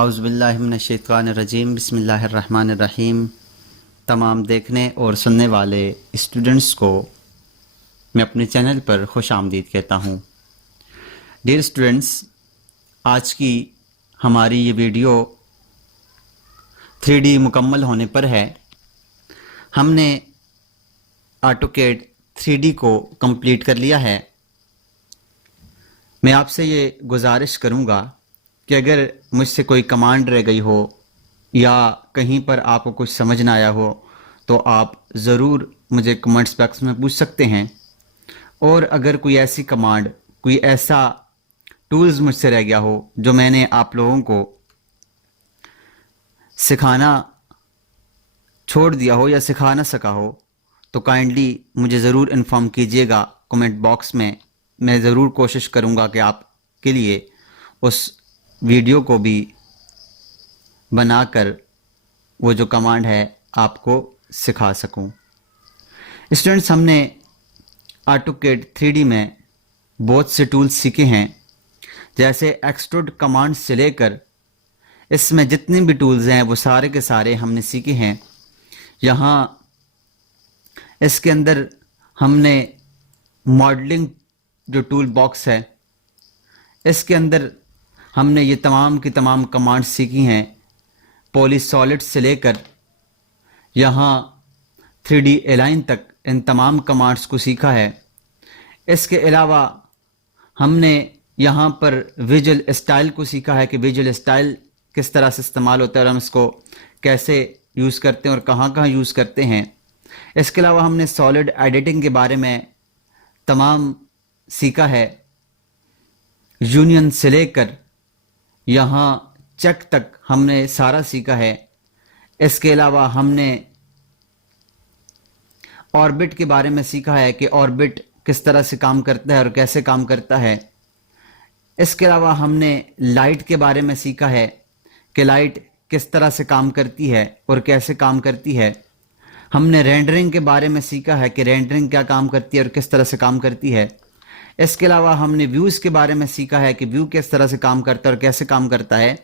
اعوذ باللہ من الشیطان الرجیم، بسم اللہ الرحمن الرحیم۔ تمام دیکھنے اور سننے والے اسٹوڈنٹس کو میں اپنے چینل پر خوش آمدید کہتا ہوں۔ ڈیئر اسٹوڈنٹس، آج کی ہماری یہ ویڈیو 3D مکمل ہونے پر ہے۔ ہم نے آٹوکیڈ 3D کو کمپلیٹ کر لیا ہے۔ میں آپ سے یہ گزارش کروں گا کہ اگر مجھ سے کوئی کمانڈ رہ گئی ہو یا کہیں پر آپ کو کچھ سمجھ نہ آیا ہو تو آپ ضرور مجھے کمنٹس باکس میں پوچھ سکتے ہیں، اور اگر کوئی ایسی کمانڈ، کوئی ایسا ٹولز مجھ سے رہ گیا ہو جو میں نے آپ لوگوں کو سکھانا چھوڑ دیا ہو یا سکھا نہ سکا ہو تو کائنڈلی مجھے ضرور انفارم کیجیے گا کمنٹ باکس میں۔ میں ضرور کوشش کروں گا کہ آپ کے لیے اس ویڈیو کو بھی بنا کر وہ جو کمانڈ ہے آپ کو سکھا سکوں۔ اسٹوڈنٹس، ہم نے آٹوکیڈ 3D میں بہت سے ٹولز سیکھے ہیں، جیسے ایکسٹروڈ کمانڈ سے لے کر اس میں جتنے بھی ٹولز ہیں وہ سارے کے سارے ہم نے سیکھے ہیں۔ یہاں اس کے اندر ہم نے ماڈلنگ جو ٹول باکس ہے اس کے اندر ہم نے یہ تمام کی تمام کمانڈ سیکھی ہیں، پولی سالڈ سے لے کر یہاں 3D الائن تک ان تمام کمانڈس کو سیکھا ہے۔ اس کے علاوہ ہم نے یہاں پر ویژول اسٹائل کو سیکھا ہے کہ ویژول اسٹائل کس طرح سے استعمال ہوتا ہے اور ہم اس کو کیسے یوز کرتے ہیں اور کہاں کہاں یوز کرتے ہیں۔ اس کے علاوہ ہم نے سالڈ ایڈیٹنگ کے بارے میں تمام سیکھا ہے، یونین سے لے کر یہاں چیک تک ہم نے سارا سیکھا ہے۔ اس کے علاوہ ہم نے آربٹ کے بارے میں سیکھا ہے کہ آربٹ کس طرح سے کام کرتا ہے اور کیسے کام کرتا ہے۔ اس کے علاوہ ہم نے لائٹ کے بارے میں سیکھا ہے کہ لائٹ کس طرح سے کام کرتی ہے اور کیسے کام کرتی ہے۔ ہم نے رینڈرنگ کے بارے میں سیکھا ہے کہ رینڈرنگ کیا کام کرتی ہے اور کس طرح سے کام کرتی ہے۔ اس کے علاوہ ہم نے ویوز کے بارے میں سیکھا ہے کہ ویو کس طرح سے کام کرتا ہے اور کیسے کام کرتا ہے۔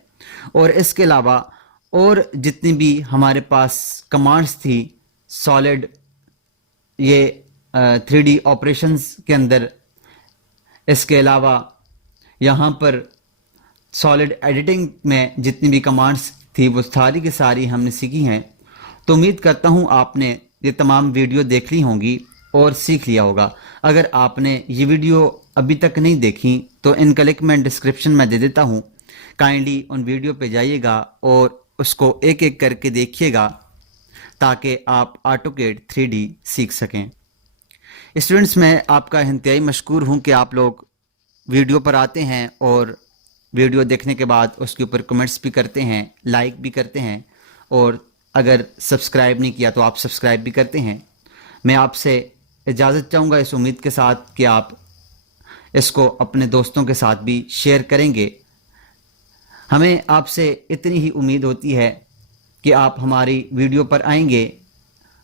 اور اس کے علاوہ اور جتنی بھی ہمارے پاس کمانڈس تھی سالڈ یہ 3D آپریشنز کے اندر، اس کے علاوہ یہاں پر سالڈ ایڈیٹنگ میں جتنی بھی کمانڈس تھی وہ ساری کی ساری ہم نے سیکھی ہیں۔ تو امید کرتا ہوں آپ نے یہ تمام ویڈیو دیکھ لی ہوں گی اور سیکھ لیا ہوگا۔ اگر آپ نے یہ ویڈیو ابھی تک نہیں دیکھی تو ان کا لنک میں ڈسکرپشن میں دے دیتا ہوں، کائنڈلی ان ویڈیو پہ جائیے گا اور اس کو ایک ایک کر کے دیکھیے گا تاکہ آپ آٹوکیڈ 3D سیکھ سکیں۔ اسٹوڈنٹس، میں آپ کا انتہائی مشکور ہوں کہ آپ لوگ ویڈیو پر آتے ہیں اور ویڈیو دیکھنے کے بعد اس کے اوپر کمنٹس بھی کرتے ہیں، لائک بھی کرتے ہیں، اور اگر سبسکرائب نہیں کیا تو آپ سبسکرائب بھی کرتے ہیں۔ میں آپ سے اجازت چاہوں گا اس امید کے ساتھ کہ آپ اس کو اپنے دوستوں کے ساتھ بھی شیئر کریں گے۔ ہمیں آپ سے اتنی ہی امید ہوتی ہے کہ آپ ہماری ویڈیو پر آئیں گے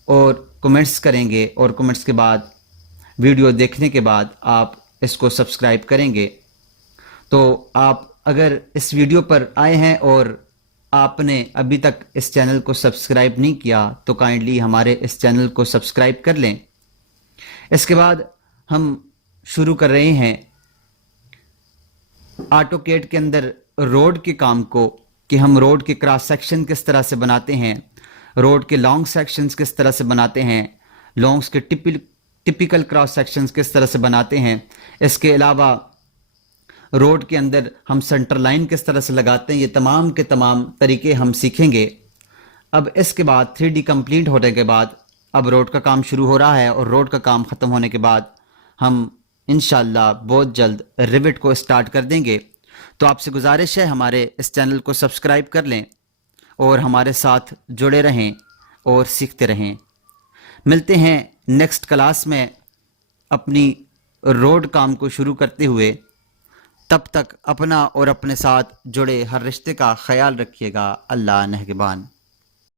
اور کمنٹس کریں گے، اور کمنٹس کے بعد ویڈیو دیکھنے کے بعد آپ اس کو سبسکرائب کریں گے۔ تو آپ اگر اس ویڈیو پر آئے ہیں اور آپ نے ابھی تک اس چینل کو سبسکرائب نہیں کیا تو کائنڈلی ہمارے اس چینل کو سبسکرائب کر لیں۔ اس کے بعد ہم شروع کر رہے ہیں آٹوکیڈ کے اندر روڈ کے کام کو، کہ ہم روڈ کے کراس سیکشن کس طرح سے بناتے ہیں، روڈ کے لانگ سیکشنز کس طرح سے بناتے ہیں، لانگز کے ٹپیکل کراس سیکشنز کس طرح سے بناتے ہیں۔ اس کے علاوہ روڈ کے اندر ہم سینٹر لائن کس طرح سے لگاتے ہیں، یہ تمام کے تمام طریقے ہم سیکھیں گے۔ اب اس کے بعد 3D کمپلیٹ ہونے کے بعد اب روڈ کا کام شروع ہو رہا ہے، اور روڈ کا کام ختم ہونے کے بعد ہم انشاءاللہ بہت جلد ریوٹ کو اسٹارٹ کر دیں گے۔ تو آپ سے گزارش ہے ہمارے اس چینل کو سبسکرائب کر لیں اور ہمارے ساتھ جڑے رہیں اور سیکھتے رہیں۔ ملتے ہیں نیکسٹ کلاس میں اپنی روڈ کام کو شروع کرتے ہوئے۔ تب تک اپنا اور اپنے ساتھ جڑے ہر رشتے کا خیال رکھیے گا۔ اللہ نگہبان۔